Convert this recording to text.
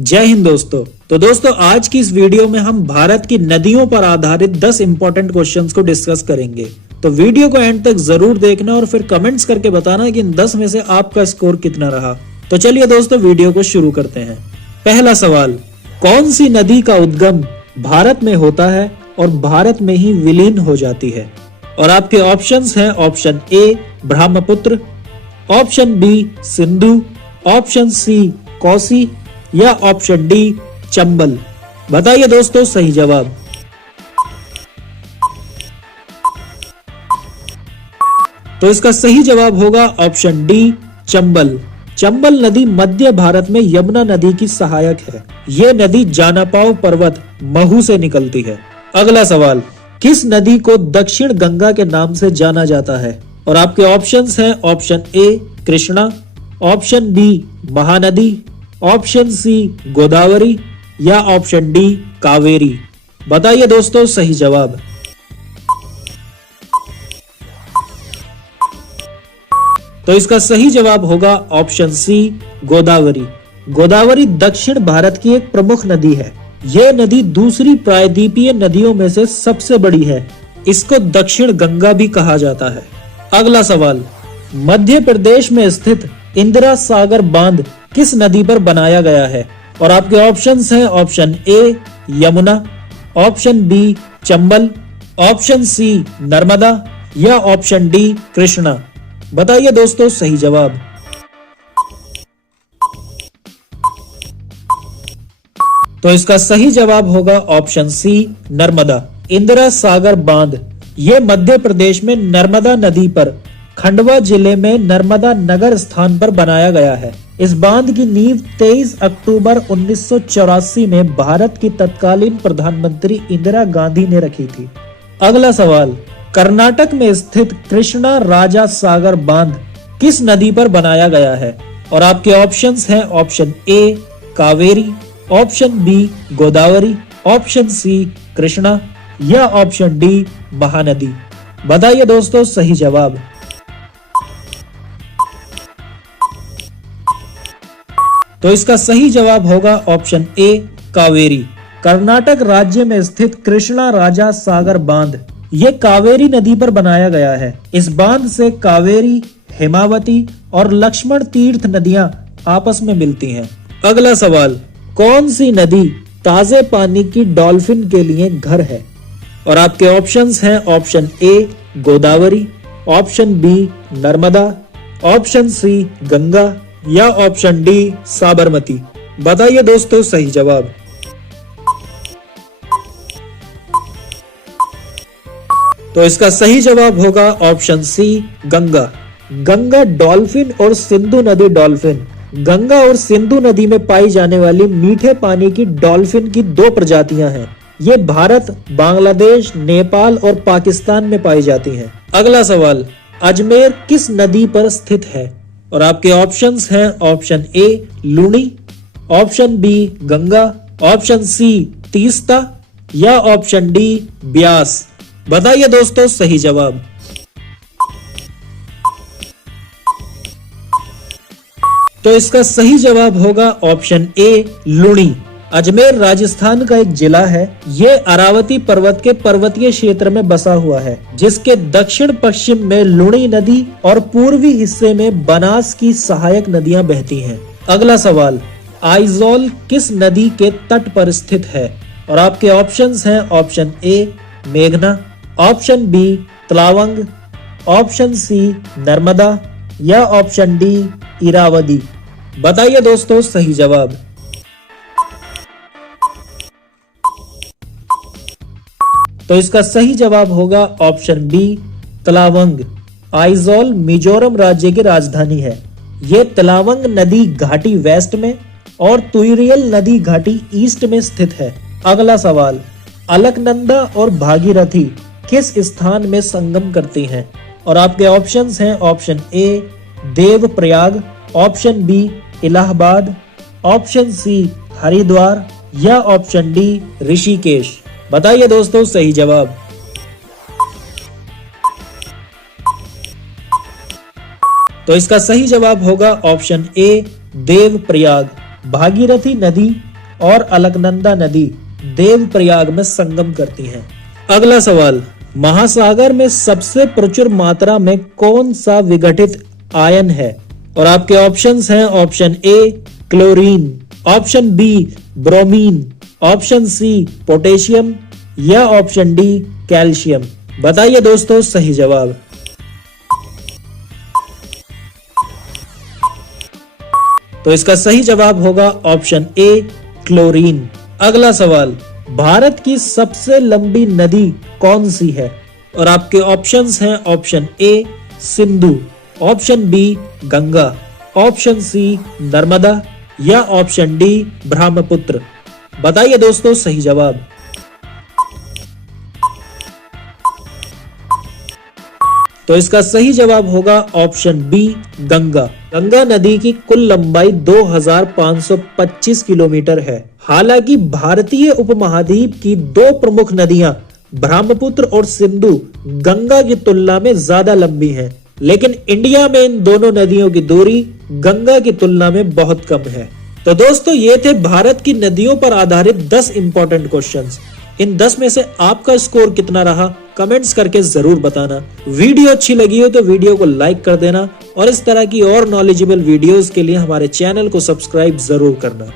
जय हिंद दोस्तों। तो दोस्तों आज की इस वीडियो में हम भारत की नदियों पर आधारित 10 इंपॉर्टेंट क्वेश्चंस को डिस्कस करेंगे। तो वीडियो को एंड तक जरूर देखना और फिर कमेंट्स करके बताना कि इन 10 में से आपका स्कोर कितना रहा। तो चलिए दोस्तों वीडियो को शुरू करते हैं। पहला सवाल, कौन सी नदी का उद्गम भारत में होता है और भारत में ही विलीन हो जाती है? और आपके ऑप्शंस हैं option A Brahmaputra, option B Sindhu, option C Kosi या ऑप्शन डी चंबल। बताइए दोस्तों सही जवाब। तो इसका सही जवाब होगा ऑप्शन डी चंबल। चंबल नदी मध्य भारत में यमुना नदी की सहायक है। यह नदी जानापाव पर्वत महू से निकलती है। अगला सवाल, किस नदी को दक्षिण गंगा के नाम से जाना जाता है? और आपके ऑप्शंस हैं option A Krishna, option B Mahanadi, option C Godavari या ऑप्शन डी कावेरी। बताइए दोस्तों सही जवाब। तो इसका सही जवाब होगा ऑप्शन सी गोदावरी। गोदावरी दक्षिण भारत की एक प्रमुख नदी है। यह नदी दूसरी प्रायद्वीपीय नदियों में से सबसे बड़ी है। इसको दक्षिण गंगा भी कहा जाता है। अगला सवाल, मध्य प्रदेश में स्थित इंदिरा सागर बांध किस नदी पर बनाया गया है? और आपके ऑप्शंस हैं option A Yamuna, option B Chambal, option C Narmada या ऑप्शन डी कृष्णा। बताइए दोस्तों सही जवाब। तो इसका सही जवाब होगा ऑप्शन सी नर्मदा। इंदिरा सागर बांध ये मध्य प्रदेश में नर्मदा नदी पर खंडवा जिले में नर्मदा नगर स्थान पर बनाया गया है। इस बांध की नींव 23 अक्टूबर 1984 में भारत की तत्कालीन प्रधानमंत्री इंदिरा गांधी ने रखी थी। अगला सवाल, कर्नाटक में स्थित कृष्णा राजा सागर बांध किस नदी पर बनाया गया है? और आपके ऑप्शंस हैं option A Kaveri, option B Godavari, option C Krishna या ऑप्शन डी महानदी। बताइए दोस्तों सही जवाब। तो इसका सही जवाब होगा ऑप्शन ए कावेरी। कर्नाटक राज्य में स्थित कृष्णा राजा सागर बांध ये कावेरी नदी पर बनाया गया है। इस बांध से कावेरी, हेमावती और लक्ष्मण तीर्थ नदियां आपस में मिलती हैं। अगला सवाल, कौन सी नदी ताजे पानी की डॉल्फिन के लिए घर है? और आपके ऑप्शंस हैं option A Godavari, option B Narmada, option C Ganga या ऑप्शन डी साबरमती। बताइए दोस्तों सही जवाब। तो इसका सही जवाब होगा option C Ganga. Ganga dolphin और सिंधु नदी डॉल्फिन गंगा और सिंधु नदी में पाई जाने वाली मीठे पानी की डॉल्फिन की दो प्रजातियां हैं। ये भारत, बांग्लादेश, नेपाल और पाकिस्तान में पाई जाती हैं। अगला सवाल, अजमेर किस नदी पर स्थित है? और आपके ऑप्शंस हैं option A Luni, option B Ganga, option C Teesta या ऑप्शन डी ब्यास। बताइए दोस्तों सही जवाब। तो इसका सही जवाब होगा ऑप्शन ए लूनी। अजमेर राजस्थान का एक जिला है। ये अरावती पर्वत के पर्वतीय क्षेत्र में बसा हुआ है, जिसके दक्षिण पश्चिम में लुणी नदी और पूर्वी हिस्से में बनास की सहायक नदियां बहती हैं। अगला सवाल, आइजोल किस नदी के तट पर स्थित है? और आपके ऑप्शंस हैं ऑप्शन ए मेघना, ऑप्शन बी तलावंग, ऑप्शन सी नर्मदा या ऑप्शन डी इरावदी। बताइए दोस्तों सही जवाब। तो इसका सही जवाब होगा ऑप्शन बी तलावंग। आइजोल मिजोरम राज्य की राजधानी है। ये तलावंग नदी घाटी वेस्ट में और तुइरियल नदी घाटी ईस्ट में स्थित है। अगला सवाल, अलकनंदा और भागीरथी किस स्थान में संगम करती हैं? और आपके ऑप्शंस हैं option A Devprayag, option B Allahabad, option C Haridwar या ऑप्शन डी ऋषिकेश। बताइए दोस्तों सही जवाब। तो इसका सही जवाब होगा ऑप्शन ए देवप्रयाग। भागीरथी नदी और अलकनंदा नदी देवप्रयाग में संगम करती हैं। अगला सवाल, महासागर में सबसे प्रचुर मात्रा में कौन सा विघटित आयन है? और आपके ऑप्शंस हैं option A chlorine, option B bromine, option C potassium या ऑप्शन डी कैल्शियम। बताइए दोस्तों सही जवाब। तो इसका सही जवाब होगा ऑप्शन ए क्लोरीन। अगला सवाल, भारत की सबसे लंबी नदी कौन सी है? और आपके ऑप्शंस हैं option A Sindhu, option B Ganga, option C Narmada या ऑप्शन डी ब्रह्मपुत्र। बताइए दोस्तों सही जवाब। तो इसका सही जवाब होगा ऑप्शन बी गंगा। गंगा नदी की कुल लंबाई 2525 किलोमीटर है। हालांकि भारतीय उपमहाद्वीप की दो प्रमुख नदियां ब्रह्मपुत्र और सिंधु गंगा की तुलना में ज्यादा लंबी हैं, लेकिन इंडिया में इन दोनों नदियों की दूरी गंगा की तुलना में बहुत कम है। तो दोस्तों ये थे भारत की नदियों पर आधारित 10 इंपॉर्टेंट क्वेश्चंस। इन 10 में से आपका स्कोर कितना रहा कमेंट्स करके जरूर बताना। वीडियो अच्छी लगी हो तो वीडियो को लाइक कर देना और इस तरह की और नॉलेजेबल वीडियोस के लिए हमारे चैनल को सब्सक्राइब जरूर करना।